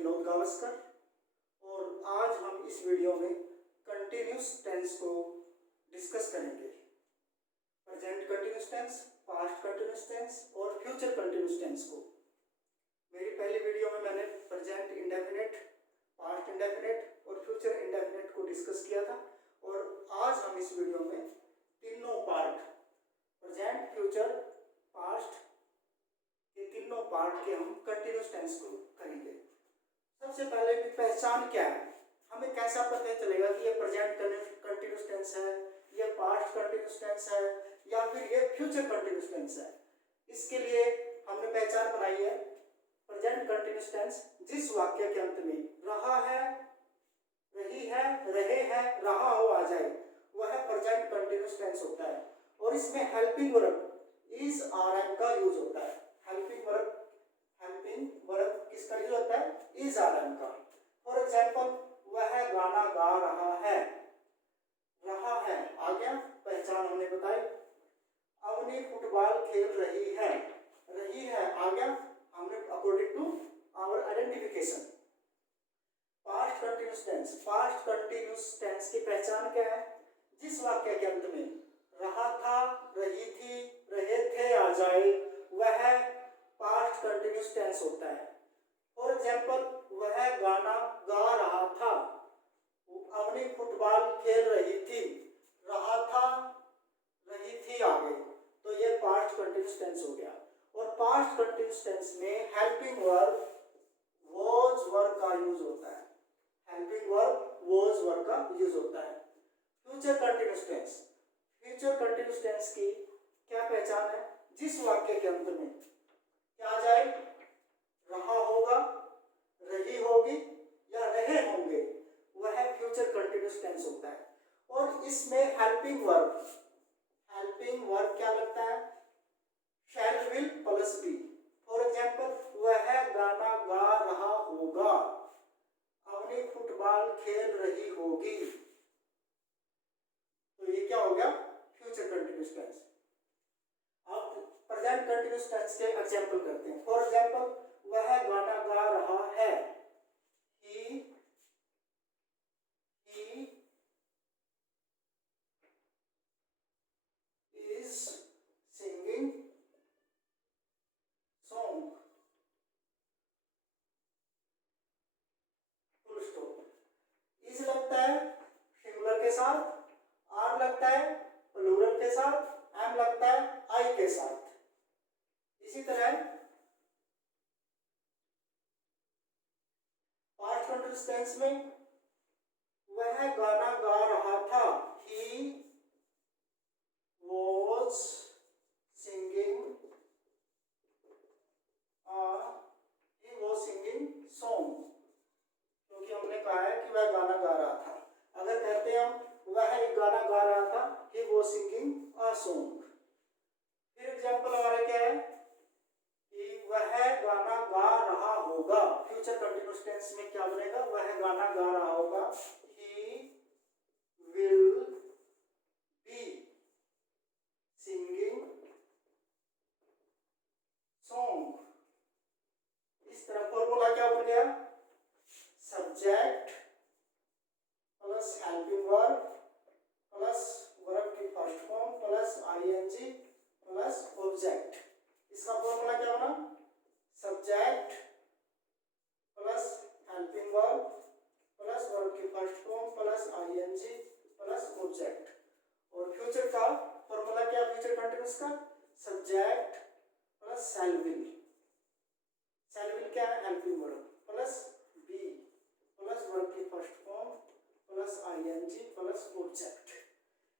विनोद गावस्कर और आज हम इस वीडियो में कंटिन्यूस टेंस को डिस्कस करेंगे। Present continuous tense, past continuous tense और फ्यूचर कंटिन्यूस टेंस को। मेरी पहली वीडियो में मैंने प्रेजेंट इंडेफिनिट, पास्ट इंडेफिनिट और फ्यूचर इंडेफिनिट को डिस्कस किया था और आज हम इस वीडियो में तीनों पार्ट, प्रेजेंट, फ्यूचर, पास्ट, ये तीनों पार्ट के हम कंटिन्यूस टेंस को करेंगे। सबसे पहले की पहचान क्या है, हमें कैसा पता चलेगा कि ये प्रेजेंट कंटिन्यूस टेंस है, ये पास्ट कंटिन्यूस टेंस है या फिर ये फ्यूचर कंटिन्यूस टेंस है। इसके लिए हमने पहचान बनाई है प्रेजेंट कंटिन्यूस टेंस जिस वाक्य के अंत में रहा है, रही है, रहे हैं, रहा हो आ जाए वह प्रेजेंट कंटिन्यूस टेंस होता है और इसमें helping verb is are am का यूज होता है। हेल्पिंग वर्ब किसका यूज होता है? इज आर एम का। फॉर एग्जांपल, वह गाना गा रहा है, रहा है आ गया, पहचान हमने बताई। अवनी फुटबॉल खेल रही है आ गया, हमने according to our identification. Past continuous tense की पहचान क्या है? जिस वाक्य के अंत में रहा था, रही थी, रहे थे आ जाए वह पास्ट कंटिन्यूस टेंस होता है। फॉर एग्जांपल, वह गाना गा रहा था, अवनी फुटबॉल खेल रही थी, रहा था, रही थी आ गई, तो ये पास्ट कंटिन्यूस टेंस हो गया। और पास्ट कंटिन्यूस टेंस में हेल्पिंग वर्ब वॉज वर का यूज होता है। हेल्पिंग वर्ब वॉज वर का यूज होता है। फ्यूचर कंटिन्यूस टेंस की क्या पहचान है? जिस वाक्य के अंत में क्या आ जाए, रहा होगा, रही होगी या रहे होंगे वह फ्यूचर कंटिन्यूस टेंस होता है। और इसमें हेल्पिंग वर्ब क्या लगता है? Shall, will plus be. For example, वह गाना गा रहा होगा, अवनी फुटबॉल खेल रही होगी, तो ये क्या हो गया? Future continuous tense. अब प्रेजेंट कंटिन्यूस टेंस के एग्जांपल करते हैं। फॉर एग्जांपल, वह गाना गा रहा है, he is singing song, full stop. Is लगता है सिंगुलर के साथ, आर लगता है प्लूरल के साथ, एम लगता है आई के साथ। इसी तरह पास्ट कंटिन्यूस टेंस में वह गाना गा रहा था, he was singing song, क्योंकि हमने कहा है कि वह गाना गा रहा था। अगर कहते हैं हम वह एक गाना गा रहा था, he was singing a song। फिर एग्जांपल हमारा क्या है कि वह गाना गा रहा होगा। फ्यूचर कंटिन्यूस टेंस में क्या बनेगा? वह गाना गा रहा होगा, he will be singing song। इस तरह फॉर्मूला क्या बन गया? Subject plus helping verb plus verb की first form plus ING plus object. इसका फॉर्मूला क्या बना? Subject plus helping verb plus verb की first form plus ING plus object. और फ्यूचर का फॉर्मूला क्या? फ्यूचर कंटिन्यूस का सब्जेक्ट प्लस शैल विल क्या है? Helping verb plus be plus verb की first form plus ING plus object.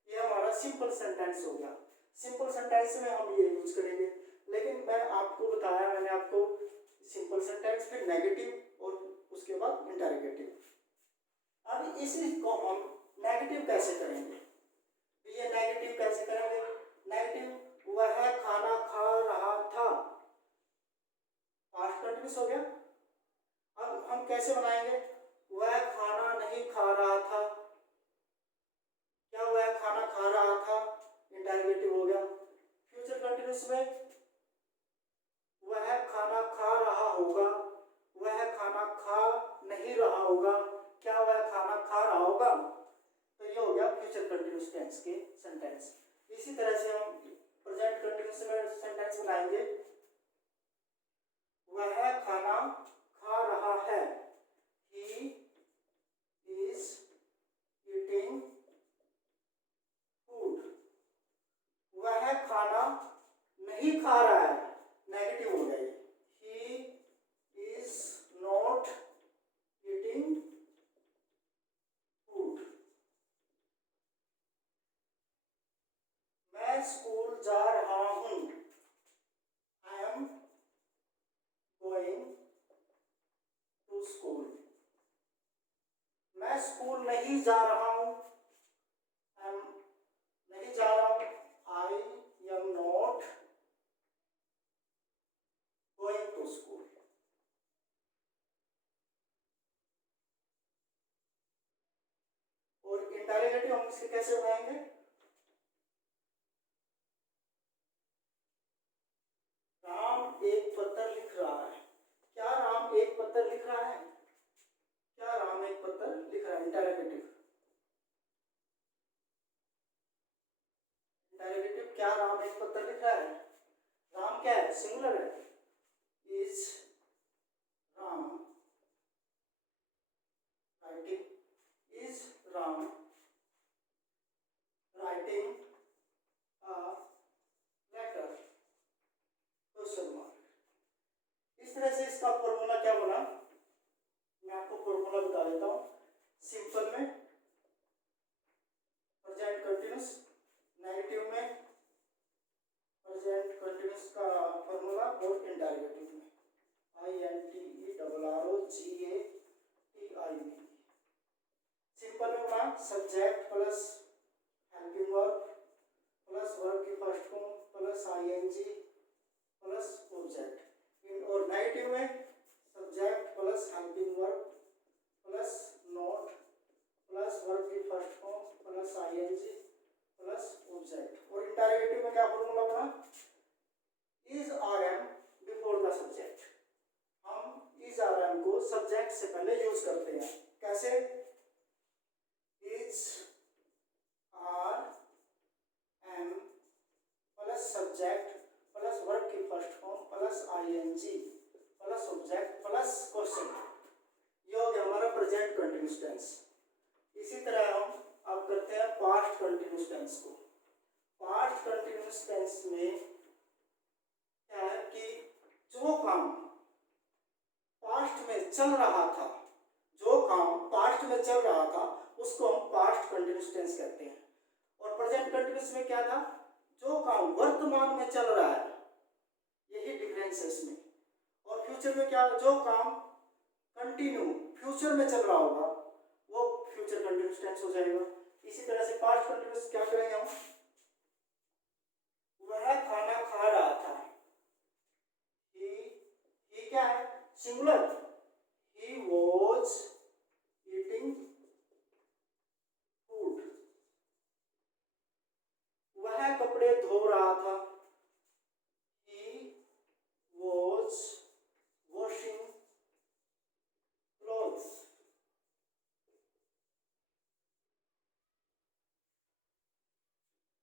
ये हमारा सिंपल सेंटेंस हो गया। सिंपल सेंटेंस में हम ये यूज करेंगे, लेकिन मैंने आपको सिंपल सेंटेंस, फिर नेगेटिव और उसके बाद इंटरोगेटिव। अब इसी को हम नेगेटिव कैसे करेंगे? ये नेगेटिव कैसे करेंगे? नेगेटिव, वह खाना खा रहा था, पास्ट कंटिन्यूस हो गया। अब हम कैसे बनाएंगे? वह खाना नहीं खा रहा था, क्या वह खाना खा रहा था? इंटरोगेटिव हो गया। फ्यूचर कंटिन्यूस में वह खाना खा रहा होगा, वह खाना खा होगा, क्या वह खाना खा रहा होगा। तो ये हो गया फ्यूचर कंटिन्यूस टेंस के सेंटेंस। इसी तरह से हम प्रेजेंट कंटिन्यूस में सेंटेंस बनाएंगे। वह खाना खा रहा है, he is eating food। वह खाना नहीं खा रहा है, नेगेटिव हो गया, he is not eating food। मैं स्कूल जा रहा हूँ, I am going to school। मैं स्कूल नहीं जा रहा हूँ, I am नहीं जा रहा हूँ, I am not going to school। और इंटरोगेटिव हम इसे कैसे बनाएंगे? राम एक पत्र लिख रहा है। क्या राम एक पत्र लिख रहा है? क्या राम एक पत्र लिख रहा है? इंटरोगेटिव। इंटरोगेटिव, क्या राम एक पत्र लिख रहा है? राम क्या है? सिंगुलर है। Is Ram writing, is Ram writing a letter, question mark. इस तरह से इसका फॉर्मूला क्या बना, मैं आपको फॉर्मूला बता देता हूं। सिंपल में प्रेजेंट कंटिन्यूस, नेगेटिव में प्रेजेंट कंटिन्यूस का फॉर्मूला, और इंटरोगेटिव में INTERROGATIV। सिंपल में बना subject plus helping verb plus verb की first form plus ING plus object. और नेगेटिव में subject plus helping verb plus not plus verb की first form plus ING plus object. और interrogative में क्या फॉर्मूला बना, is RM before the subject. हम is RM को सब्जेक्ट से पहले यूज करते हैं। कैसे? Is RM plus subject plus verb की first form plus ING plus object plus question. ये हो गया हमारा प्रेजेंट कंटिन्यूस टेंस। इसी तरह हम अब करते हैं पास्ट कंटिन्यूस टेंस को। पास्ट कंटिन्यूस टेंस में क्या है कि जो काम पास्ट में चल रहा था, जो काम पास्ट में चल रहा था उसको हम पास्ट कंटिन्यूस टेंस कहते हैं। और प्रेजेंट कंटिन्यूस में क्या था, जो काम वर्तमान में चल रहा है, यही डिफरेंस है इसमें। और फ्यूचर में क्या, जो काम कंटिन्यू फ्यूचर में चल रहा होगा वो फ्यूचर कंटिन्यूस टेंस हो जाएगा। इसी तरह से पास्ट कंटिन्यूस क्या करेंगे हम, वह खाना खा रहा था, ही क्या है? Singular, he was eating food। वह कपड़े धो रहा था, he was washing clothes।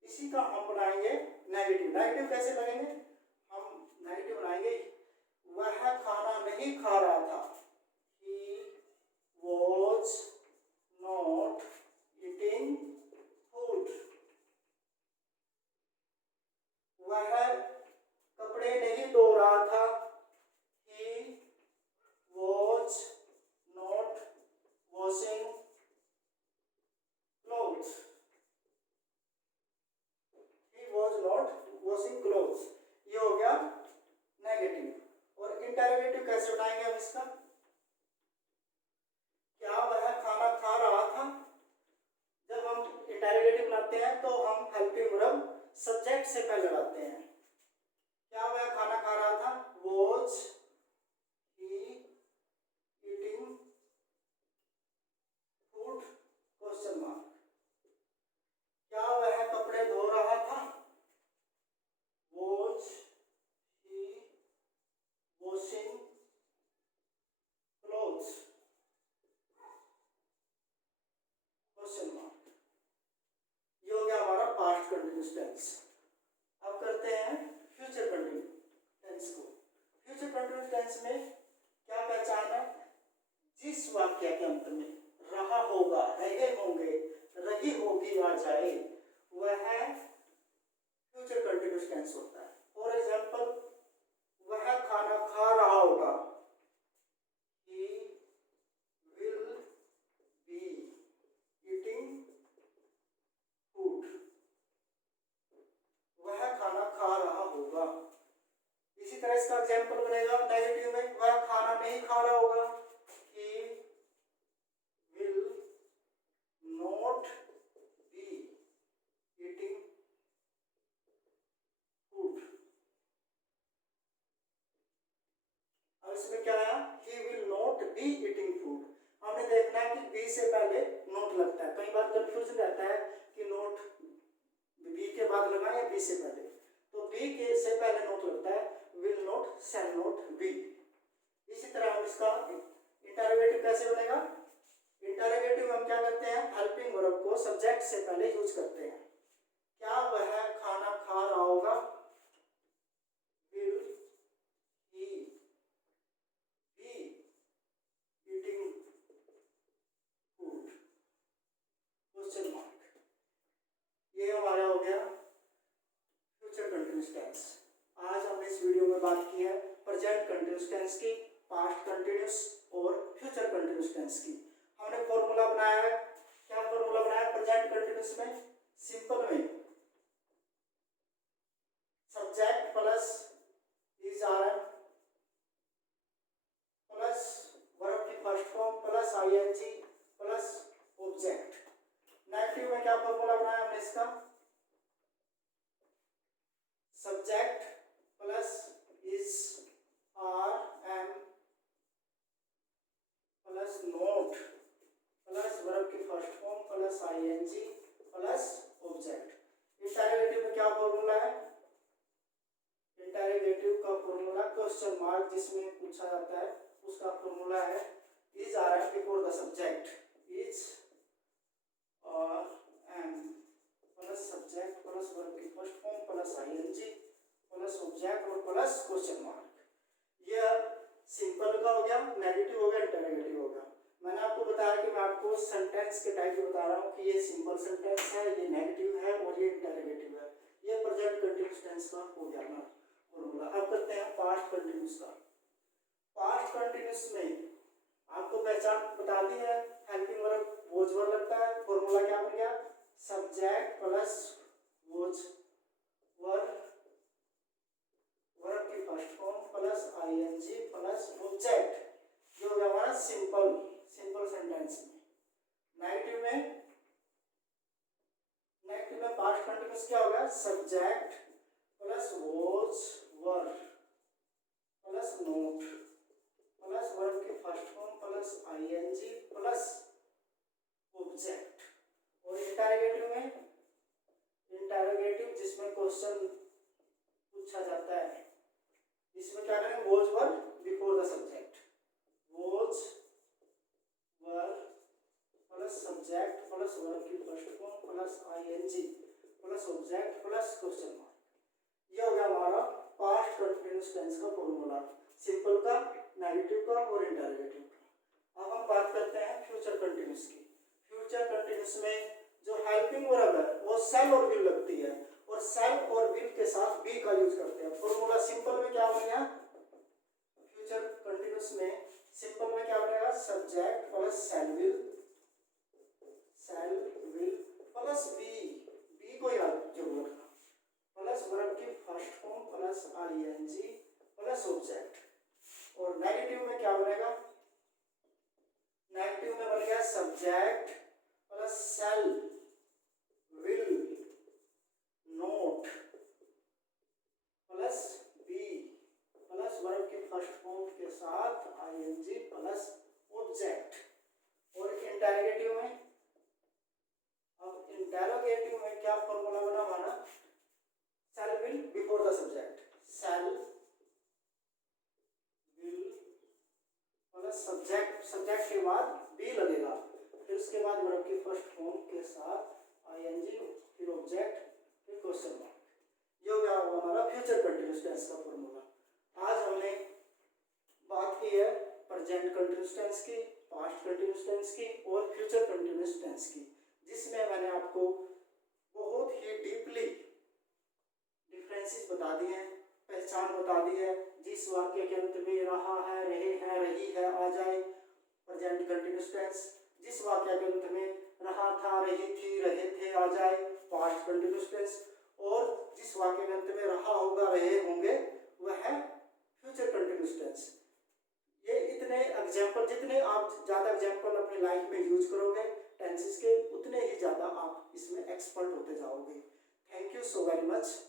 इसी का हम बनाएंगे नेगेटिव। नेगेटिव कैसे बनेंगे? हम नेगेटिव बनाएंगे, वह खाना नहीं खा रहा था, he was not eating food। वह कपड़े नहीं धो रहा था, he was not washing clothes। he was not washing clothes। ये हो गया नेगेटिव। और इंटरोगेटिव कैसे बनाएंगे हम इसका, क्या वह खाना खा रहा था? जब हम इंटरोगेटिव बनाते हैं तो हम हेल्पिंग वर्ब सब्जेक्ट से पहले लगाते हैं। क्या वह खाना खा रहा था? Was he eating food? Question mark. क्या वह कपड़े धो रहा था? Was he washing clothes? Continuous tense. अब करते हैं फ्यूचर कंटिन्यूस टेंस को। फ्यूचर कंटिन्यूस टेंस में क्या पहचान है? जिस वाक्य के अंत में रहा होगा, रहे होंगे, रही होगी आ जाए, वह फ्यूचर कंटिन्यूस टेंस होता है। फॉर एग्जाम्पल, वह खाना खा रहा होगा, he will be eating food। वह खाना खा रहा होगा। इसी तरह इसका एग्जाम्पल बनेगा नेगेटिव में, वह खाना नहीं खा रहा होगा, he will not be eating food। अब इसमें क्या आया? he will not be eating food। हमने देखना है कि बी से पहले नोट लगता है। कई बार कंफ्यूजन रहता है कि नोट बी के बाद लगा या बी से पहले। तो बी के से पहले नोट लगता है, will not, shall not, be. इसी तरह हम इसका इंटरोगेटिव कैसे बनेगा? इंटरोगेटिव हम क्या करते हैं? हेल्पिंग वर्ब को सब्जेक्ट से पहले यूज करते हैं। क्या वह खाना खा रहा होगा? Will he be eating food? Question mark. ये हमारा हो गया फ्यूचर कंटिन्यूस टेंस। आज हमने इस वीडियो में बात की है प्रेजेंट कंटिन्यूस टेंस की, पास्ट कंटिन्यूस और फ्यूचर कंटिन्यूस टेंस की। हमने फॉर्मूला बनाया है। क्या फॉर्मूला बनाया प्रेजेंट कंटिन्यूस में? सिंपल में subject plus is are am plus verb की first form plus ING plus object. Negative में क्या फॉर्मूला बनाया हमने इसका? Subject plus is are am plus not plus verb की first form plus ING plus object. Interrogative में क्या formula है? इंटरोगेटिव का फॉर्मूला क्वेश्चन मार्क जिसमें पूछा जाता है उसका फॉर्मूला है is are am before the subject, is are am plus subject plus verb की first form plus ING plus object और प्लस क्वेश्चन मार्क। यह सिंपल का हो गया, नेगेटिव हो गया, इंटरोगेटिव हो गया। मैंने आपको बताया कि मैं आपको सेंटेंस के टाइप बता रहा हूँ कि ये सिंपल सेंटेंस है, ये नेगेटिव है और ये इंटरोगेटिव है। ये प्रेजेंट कंटिन्यूस टेंस का हो गया ना फॉर्मूला। अब करते हैं पास्ट कंटिन्यूस का। पास्ट कंटिन्यूस में आपको पहचान बता दी है, हेल्पिंग वर्ब वॉज वर्ब लगता है। फॉर्मूला क्या बन गया? Subject plus was verb, verb की first form plus ING plus object. जो हो गया हमारा सिंपल सेंटेंस में। नेगेटिव में पास्ट कंटिन्यूस क्या होगा? Subject plus was verb plus not plus verb की first form plus ING plus object. और इंटरोगेटिव जिसमें क्वेश्चन पूछा जाता है, इसमें क्या करेंगे? Was verb before the subject, was verb plus subject plus verb की first form plus ING plus object plus question mark. ये हो गया हमारा पास्ट कंटिन्यूस टेंस का फॉर्मूला, सिंपल का, नेगेटिव का और इंटरोगेटिव का। अब हम बात करते हैं फ्यूचर कंटिन्यूस की। फ्यूचर कंटिन्यूस में जो हेल्पिंग वर्ब है वो शैल और विल लगती है, और शैल और विल के साथ बी का यूज करते हैं। फॉर्मूला सिंपल में क्या बनेगा? फ्यूचर कंटिन्यूस में सिंपल में क्या बनेगा? Subject plus shall will plus be को याद जरूर रखना, प्लस वर्ब की first form plus ING plus object. और नेगेटिव में क्या बनेगा? नेगेटिव में बन गया subject plus shall will not plus be plus verb की फर्स्ट फॉर्म के साथ आईएनजी प्लस ऑब्जेक्ट। और इंटरोगेटिव में, अब इंटरोगेटिव में क्या फॉर्मूला बना हमारा? Shall will before the subject. Future continuous tense का फॉर्मूला। आज हमने बात की है प्रेजेंट कंटिन्यूस टेंस की, पास्ट कंटिन्यूस टेंस की और फ्यूचर कंटिन्यूस टेंस की, जिसमें मैंने आपको बहुत ही डीपली डिफरेंसेस बता दिए हैं, पहचान बता दी है। जिस वाक्य के अंत में रहा है, रहे हैं, रही है आ जाए प्रेजेंट कंटिन्यूस टेंस, जिस वाक्य के अंत में रहा था, रही थी, रहे थे आ जाए पास्ट कंटिन्यूस टेंस, और जिस वाक्य के अंत में रहा होगा, रहे होंगे वह है फ्यूचर कंटिन्यूस टेंस। ये इतने एग्जाम्पल, जितने आप ज़्यादा एग्जाम्पल अपनी लाइफ में यूज करोगे टेंसेस के, उतने ही ज़्यादा आप इसमें एक्सपर्ट होते जाओगे। Thank you so very much.